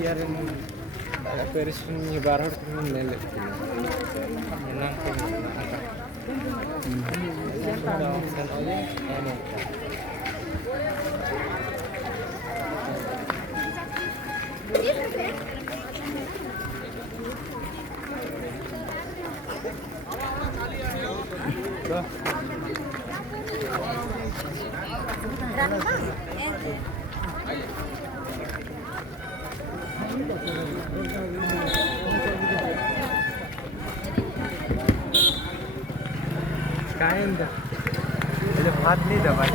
biar ini agak peris nyebar harus meleleh. Menang ke angkat. Sudah option aja, enak. काय म्हणजे भात नाही दबाय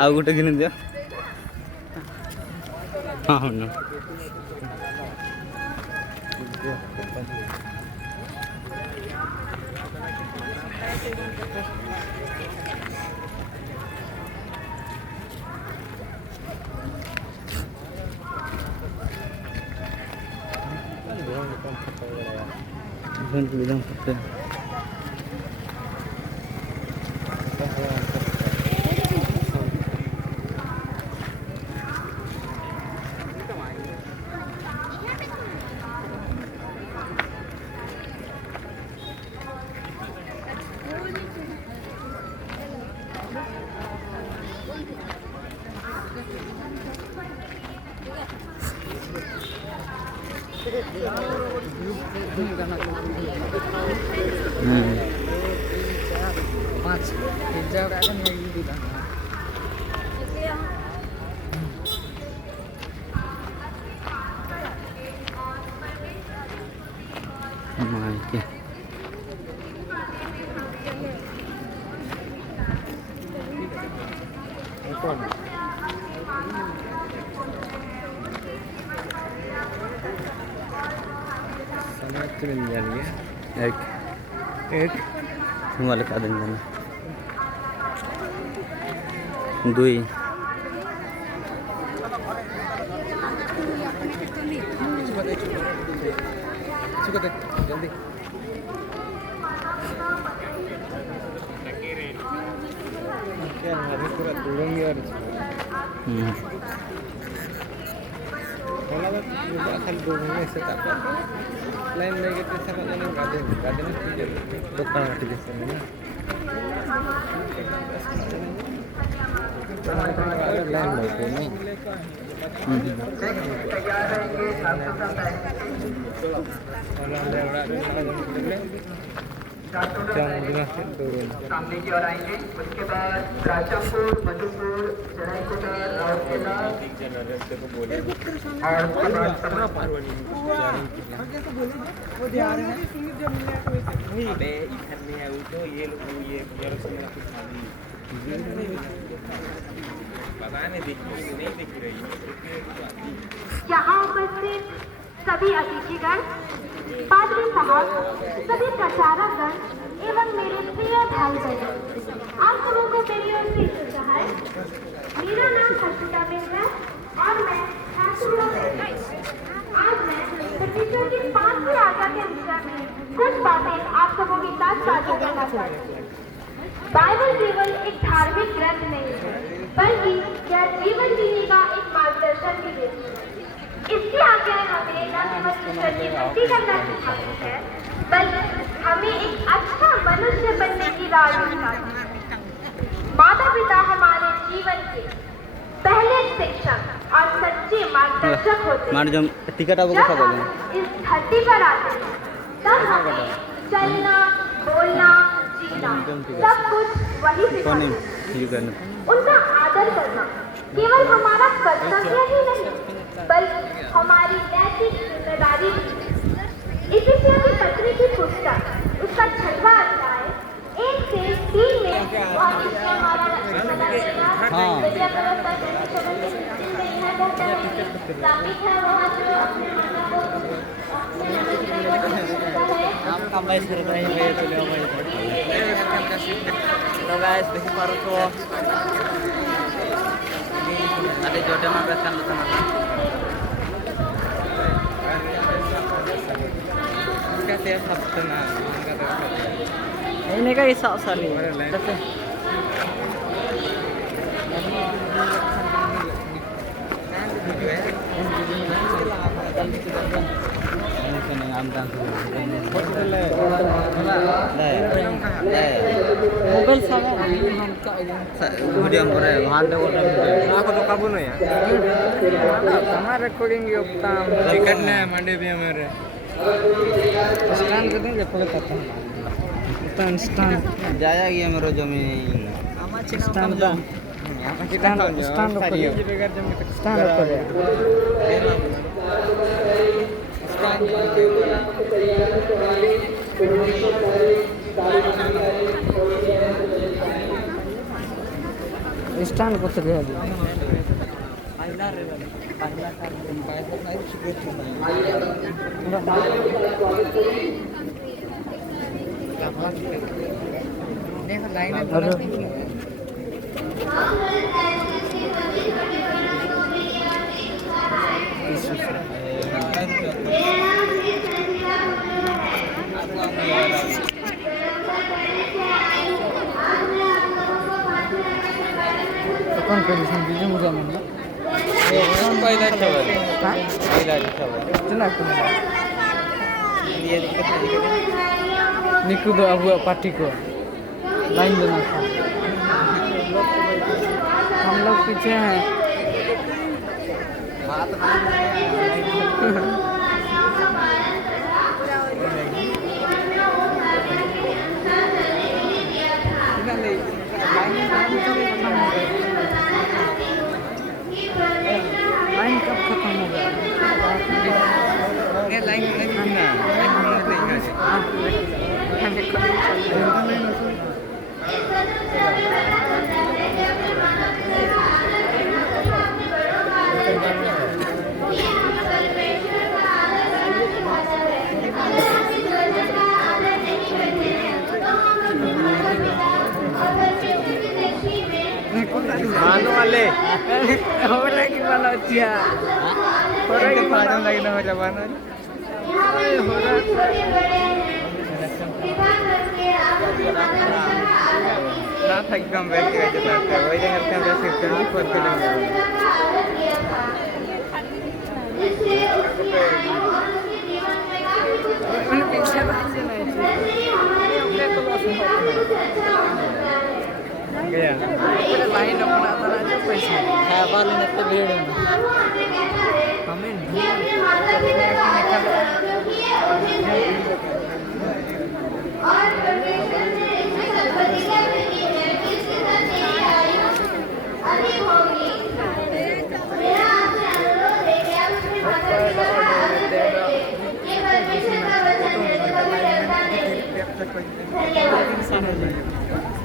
ଆଉ ଗୋଟେ କିଣି ଦିଅ ହଁ ନା bilang putih. Mas, pinjau kan lagi di sana. Oke. Sana kimin yanı? Ek. Wala ka din yan. Dui. Suka deh, jल्दी. क्या हमें पूरा दूंगी और kalau kita akan dongeng setakat lain lagi kita sangat lain gaden itu dokter di sini ada lain lagi ini jangan dengarkan turun सामने की ओर आएंगे उसके बाद राजमपुर मधुपुर चढ़ाईकोटा राउरकेला और उसके बाद वो दे आ रहे हैं अबे इधर में है वो तो ये यार उसमें कुछ पता नहीं दिख रही यहाँ उपस्थित सभी अतिथिगण, पादरी साहब, सभी प्रचारकगण एवं मेरे प्रिय भाई बहन, आप सबों को मेरी ओर से शुभकामनाएं। मेरा नाम हर्षिता मिश्रा और मैं छात्रों आज मैं प्रतिशत की 5वीं आज्ञा के विषय में कुछ बातें आप सबों के साथ साझा करना चाहती हूँ। बाइबल केवल एक धार्मिक ग्रंथ नहीं है, बल्कि यह जीवन जीने का एक मार्गदर्शन भी देती है। इसकी आज्ञाएं हमें न केवल ईश्वर की भक्ति करना सिखाती है, बल्कि हमें एक अच्छा मनुष्य बनने की राह दिखाती है। माता पिता हमारे जीवन के पहले शिक्षक और सच्चे मार्गदर्शक होते हैं। जब हम इस धरती पर आते हैं, तब हमें चलना, बोलना, जीना सब कुछ वही सिखाते हैं। उनका आदर करना केवल हमारा कर्तव्य ही नहीं, बल्कि हमारी नैतिक जिम्मेदारी भी। इफिसियों की पत्री की पुस्तक उसका 6वां अध्याय 1 से 3 में वहाँ इसमें हमारा साबित है वहाँ जो अपने माता को Kamu tambah cerita ini kayak itu dia mau. So guys, देखिए पारो तो ada jodoh mah kan lu sama. Enggak dia sabtu na. Ini kayak isak sali. Tapi mobile sama video करे भांडे बोले aku तो काबू नहीं है हमारा रिकॉर्डिंग ये उत्तम टिकट ने मंडे भी हमारे स्टैंड कर देंगे पहले पता उत्तम स्टैंड जाया गया मेरा जमीन स्टैंड दा स्टैंड पर स्टैंड को तो गया कौन कंडीशन दीजिए मुझे मन पहला खबर हां पहला खबर चला ये दिक्कत निकू दो अब पार्टी को लाइन देना था हम लोग पीछे हैं लाइन कब खत्म होगा ये लाइन ना Mano wale. Ora gimana dia? Ora gimana lagi nama jawabannya? ना था एकदम बैठ के चलता है वही जगह पे हम शिफ्ट करके खुद के लिए उन पीछे बच्चे नहीं गया पूरे लाइन अपना तरह जो पैसे है वाले ने तो भीड़ में हमें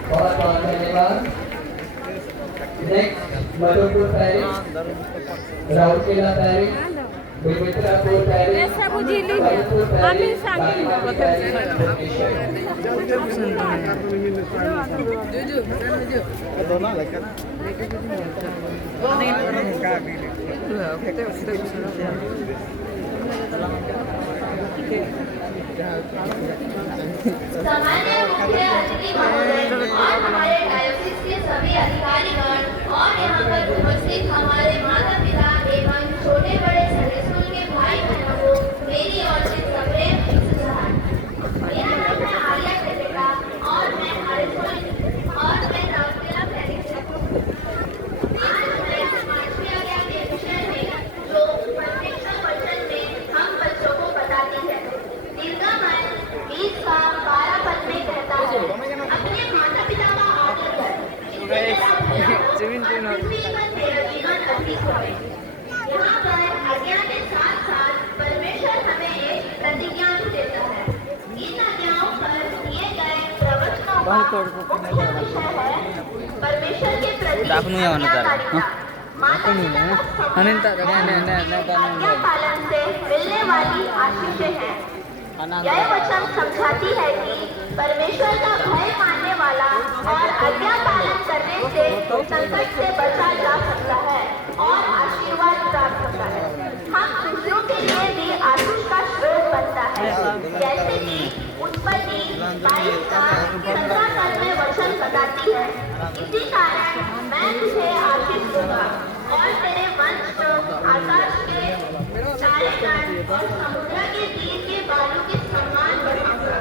बहुत धन्यवाद। Next Madhupur parish, Rourkela parish, Begusaraipur parish, Madhupur parish, सामान्य मुख्य अतिथि महोदय और हमारे डायोसिस के सभी अधिकारीगण और यहाँ पर उपस्थित हमारे माता पिता एवं छोटे बड़े संडे स्कूल के भाई बहनों को मेरी ओर से सप्रेम सुझाव। मेरा नाम है आर्या टेटेका और मैं राउरकेला पैरिस से हूँ। आज मैं समाज विज्ञान के विषय में जो प्रशिक्षण वचन में हम बच्चों को बताती है। दीर्घा मन 20 का 12 पद में कहता है अपने माता पिता का आदर कर तेरा जीवन अतीत होवे। यहाँ पर आज्ञा के साथ साथ परमेश्वर हमें एक प्रतिज्ञा भी देता है। इन आज्ञाओं पर दिए गए प्रवचनों का मुख्य विषय है परमेश्वर के प्रति माता पिता का सम्मान आज्ञा पालन से मिलने वाली आशीषें हैं। यह वचन समझाती है कि परमेश्वर का भय मानने वाला और आज्ञा पालन करने से संकट से बचा जा सकता है और आशीर्वाद प्राप्त होता है। हम दूसरों के लिए भी आशीष का स्रोत बनता है, जैसे कि उत्पत्ति 22:17 में वचन बताती है, इसी कारण मैं तुझे आशीष दूंगा और तेरे वंश को आकाश के तारे और समुद्र के तीर के बालू के समान बढ़ाऊंगा।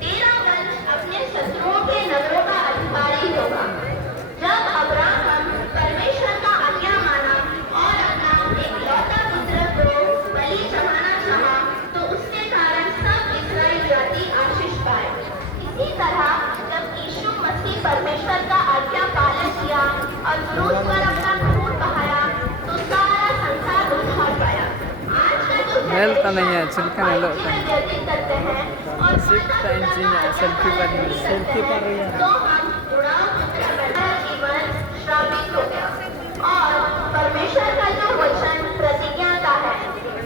तेरा वंश अपने शत्रुओं के नगरों का अधिकारी होगा। जब अब्राहम परमेश्वर का आज्ञा माना और अपना एकलौता पुत्र को बलि चढ़ाना चाहा, तो उसके कारण सब इस्राएल जाति आशीष पाए। इसी तरह जब यीशु मसीह परमेश्वर का आज्ञा पालन किया और क्रूस पर अपना खून बहाया, तो सारा संसार उद्धार पाया। आज का जो मिलता नहीं है, छिलका नहीं लगता। व्यतीत करते हैं और सेल्फी पर रही है। तो हम जुड़ाव जीवन श्रापित हो गया और परमेश्वर का जो वचन प्रतिज्ञा का है,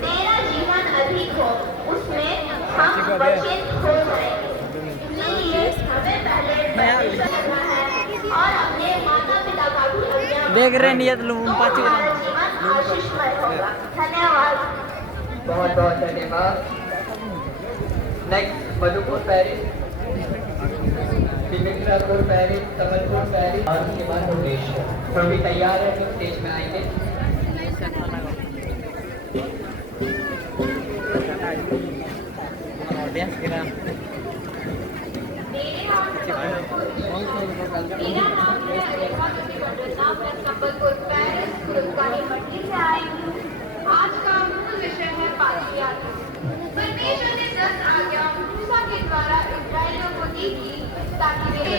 तेरा जीवन अधिक हो, उसमें हम वचित हो जाएंगे। इसलिए हमें पहले परमेश्वर करना है और अपने माता पिता का भी आज्ञा देख रहे हैं नियत लोग हमारा जीवन आशीषमय होगा। धन्यवाद। बहुत बहुत धन्यवाद। Next Madhupur Paris, Vikrampur Paris, Sambalpur Paris और उसके बाद भुवनेश्वर। तो भी तैयार है तो स्टेज में आएंगे। मेरा नाम है रेखा चंद्रना, मैं संबलपुर पैरिस गुरुद्वारा मट्टी से आई हूँ। आज का मूल विषय है पांचवी आज्ञा। परमेश्वर ने 10 आज्ञा मूसा के द्वारा इस्राएलियों को दी थी ताकि वे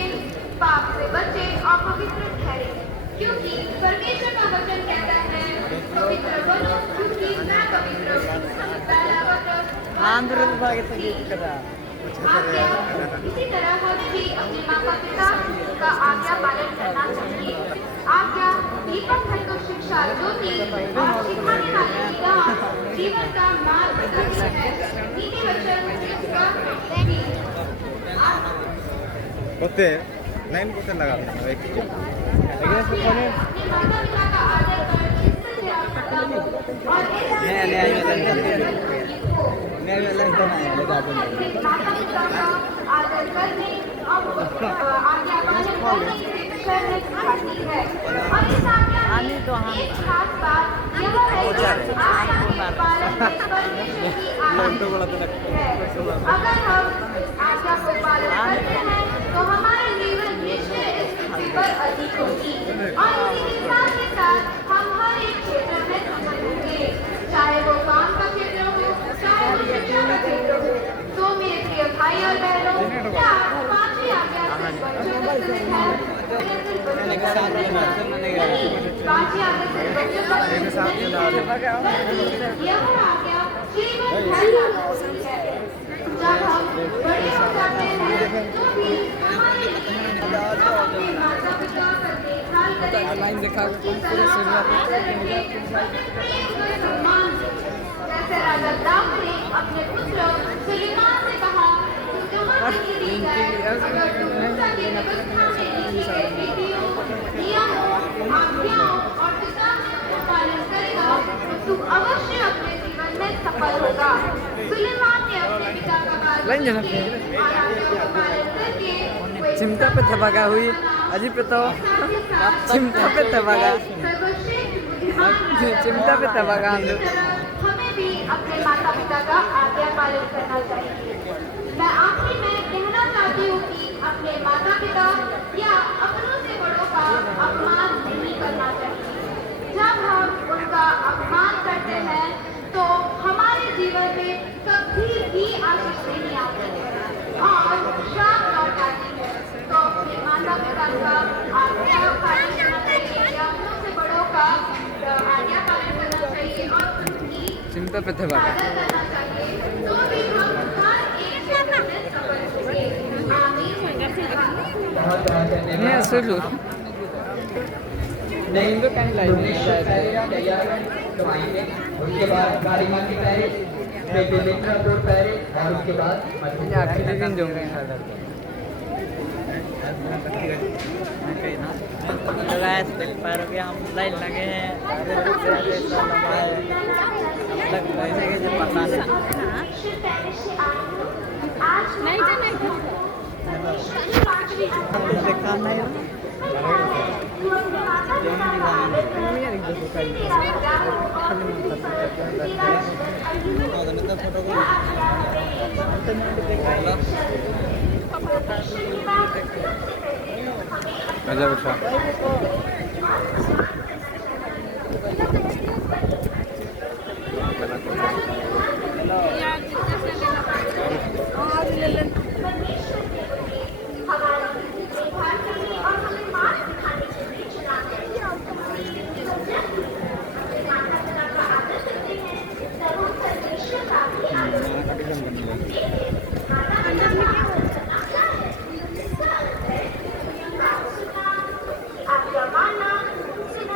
पाप से बचे और पवित्र ठहरे, क्योंकि परमेश्वर का वचन कहता है, पवित्र बनो क्योंकि मैं पवित्र हूँ। पहला वचन आज्ञा। इसी तरह हमें भी अपने माता पिता का आज्ञा पालन करना चाहिए। आज्ञा दीपक है तो शिक्षा ज्योति और सिखाने वाली निगाह जीवन का मार्ग बताती है। नीति वचन जिसका होते लाइन को लगा अपने माता पिता का आदर कर जिससे से आप खड़ा हो और माता पिता का आदर करने और आज्ञा पालन करने की शिक्षा में सिखाती है। और इस आज्ञा में एक खास बात यह है कि आज्ञा के पालन में परमेश्वर की आशीष है। अगर हम आज्ञा को पालन करते हैं तो हमारे जीवन निश्चय स्थिति पर अधिक होगी और इसी के साथ हम हर एक क्षेत्र में सफल होंगे, चाहे वो काम का क्षेत्र हो, चाहे वो शिक्षा का क्षेत्र हो। तो मेरे प्रिय भाई और बहनों, क्या पांचवी आज्ञा सिर्फ बच्चों को सीमित है? पांचवी आज्ञा सिर्फ बच्चों को सीमित है, यह आज्ञा जीवन भर लागू होती है। जब हम बड़े हो जाते हैं तो भी हमारे अपने माता पिता का देखभाल करें, जैसे राजा दाऊद ने अपने पुत्र सुलेमान से कहा, जहाँ तेरी दी है, अगर तू मूसा की व्यवस्था में लिखी गई विधियों, नियमों, आज्ञाओं और सिद्धांतों का पालन करेगा तो तू अवश्य अपने जीवन में सफल होगा। सुलेमान ने अपने पिता का पालन करके चिमटा पे थबागा हुई अजी पे तो चिमटा पे थबागा चिमटा पे थबागा हमें भी अपने माता पिता का आज्ञा पालन करना चाहिए। मैं आखिरी में कहना चाहती हूँ कि अपने माता पिता या अपनों से बड़ों का अपमान नहीं करना चाहिए। जब हम उनका अपमान करते हैं तो हमारे जीवन में कभी भी आशीष नहीं आती और श्राप लौट आती है। तो अपने माता पिता का आज्ञा पालन करना चाहिए या अपनों से बड़ों का आज्ञा पालन करना चाहिए और उनकी चिमटा पे थबागा आदर करना चाहिए। तो भी हम हर एक क्षेत्र में सफल होंगे। आमीन। बहुत बहुत धन्यवाद। नहीं सुलू नहीं तो कहीं लाइन नहीं तैयार है तो आएंगे। उसके बाद गाड़ीमान की पैरे मित्रापुर पैरे और उसके बाद आखिरी दिन जाऊंगे तो गैस देख पा रहे हो कि हम लाइन लगे हैं पता देखा नहीं मजा उठा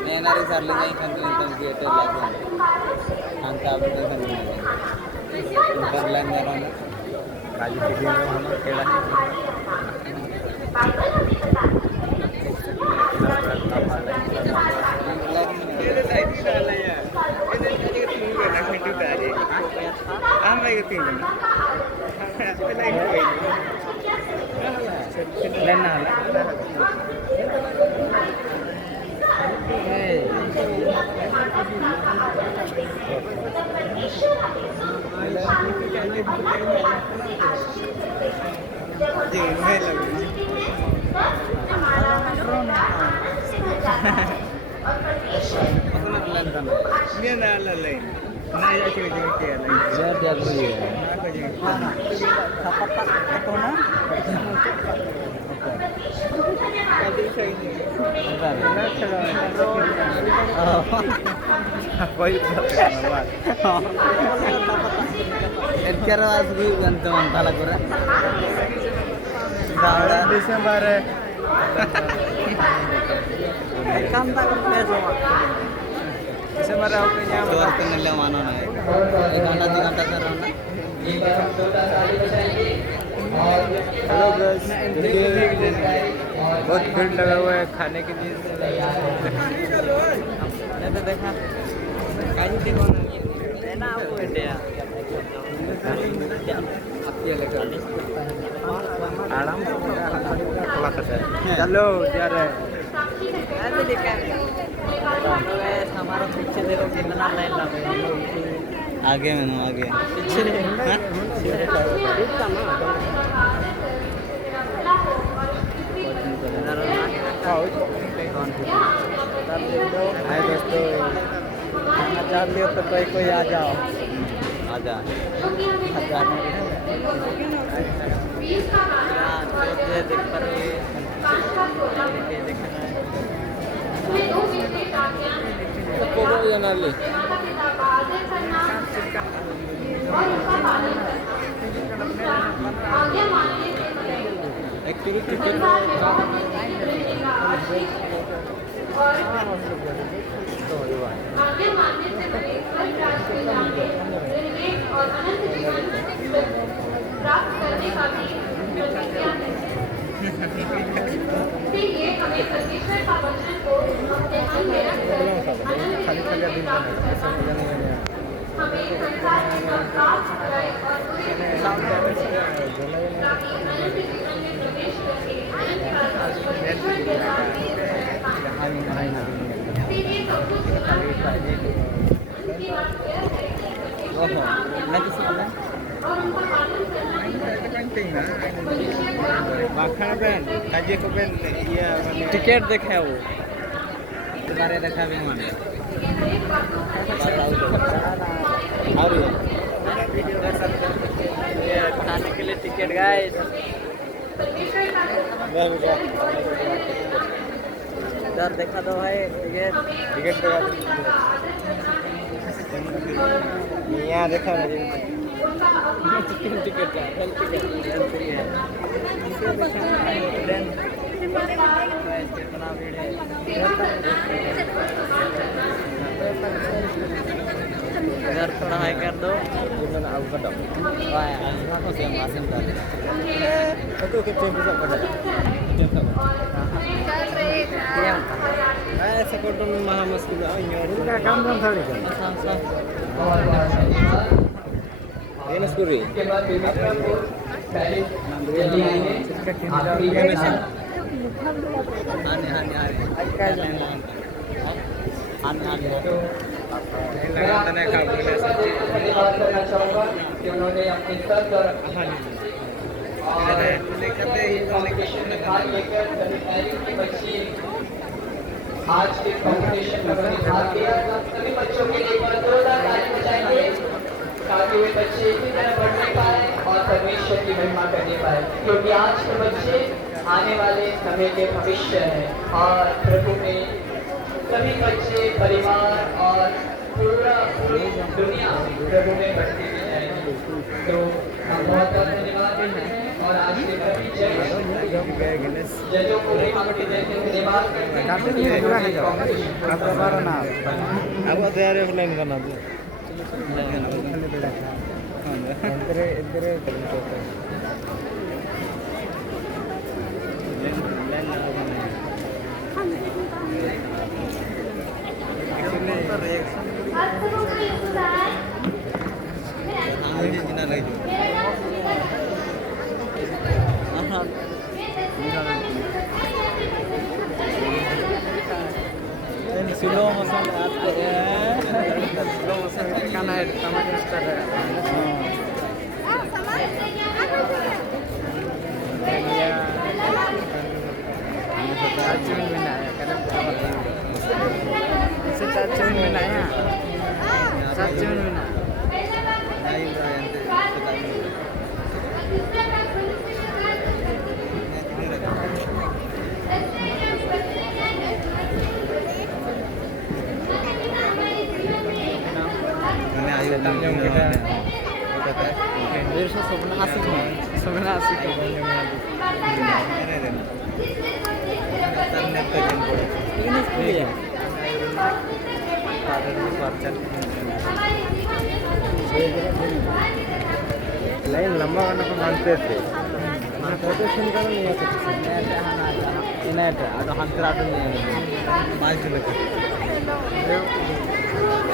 నేనరి సార్లు ఇంత థియేటర్ లాగా అంత అభివృద్ధి ఇంటర్లాంగ్ రాజు కేళ Desember Desember aku punya mana nih? Hello guys बहुत भीड़ लगा हुआ है खाने के लिए नहीं तो देखा काजू देखो ना वो इंडिया आराम चलो जा रहे हमारा पीछे देखो कितना लाइन लगे आगे में ना आगे पीछे हाय दोस्तों खाना चाह लियो तो कोई आ जाओ आजा देख पर एक्चुअली टिकट प्राप्त करने का भी विज्ञान है इसलिए हमें परमेश्वर का वचन को अपने मन में रखकर हमें संसार की सब पाप बुराई और बुरे ताकि अनंत जीवन में प्रवेश करके अनंत काल तक परमेश्वर के नाम की इसीलिए सब कुछ उनकी बात यह है कि और उनको पालन करना टिकट देखा वो तुम्हारे देखा भी मैंने और ये खाने के लिए टिकट गाइस इधर देखा दो भाई टिकट देखा दो यहाँ देखा टिकट टिकट कितना भीड़ है। इधर थोड़ा हाई कर दो। उसके बाद मित्रापुर पैलेस जल्दी आएंगे आखिरी है धन्यवाद करना चाहूँगा कि उन्होंने अपने सर पर कॉम्पिटिशन में भाग लेकर सभी तारीख की बच्ची आज के कॉम्पिटिशन में उन्होंने भाग लिया। सभी बच्चों के लिए एक बार जोरदार ताली बजाएंगे ताकि वे बच्चे इसी तरह बढ़ने पाए और परमेश्वर की महिमा करने पाए, क्योंकि आज के बच्चे आने वाले समय के भविष्य हैं और प्रभु में सभी बच्चे परिवार और पूरी दुनिया प्रभु में बढ़ती हुई जाएगी। तो हम बहुत बहुत धन्यवाद देते हैं और आज के सभी जजों को भी हम धन्यवाद करते हैं। Slow motion karena tamatnya sekarang Sacuin minaknya karena sacuin minaknya sacuin minak sebenarnya asik ini ya lain lama kan aku nanti sih foto sini kan ini ada hampir ada nih maju lagi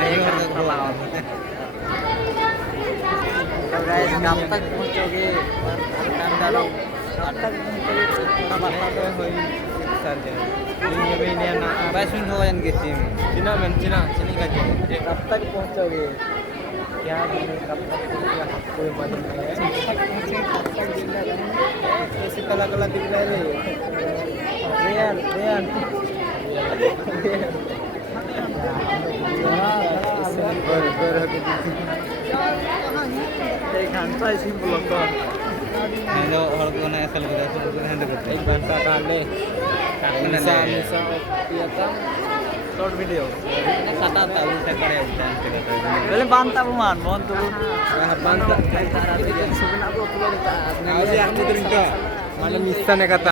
ayo terlawan तो guys कब तक पहुंचोगे कंडालो कब तक पहुंचोगे बता दो होई sir जे ये भी ने ना बैसन हो जान के टीम चिना में चिना चिनी का कब तक पहुंचोगे क्या बोले कब तक पहुंचोगे कोई मालूम नहीं है ऐसे कला कला दिख रहा है रेन रेन एक घंटा इसी ब्लॉग को मैं तो और को ना ऐसा लग रहा है तो हैंड करते एक घंटा का ले मिसा किया था शॉर्ट वीडियो कटा था उल्टा करे डांस करता है पहले बांधता बुमान मोहन तो बांधता सुबह को अपलोड था आज आखिर दिन का मालूम मिस्ता ने कहा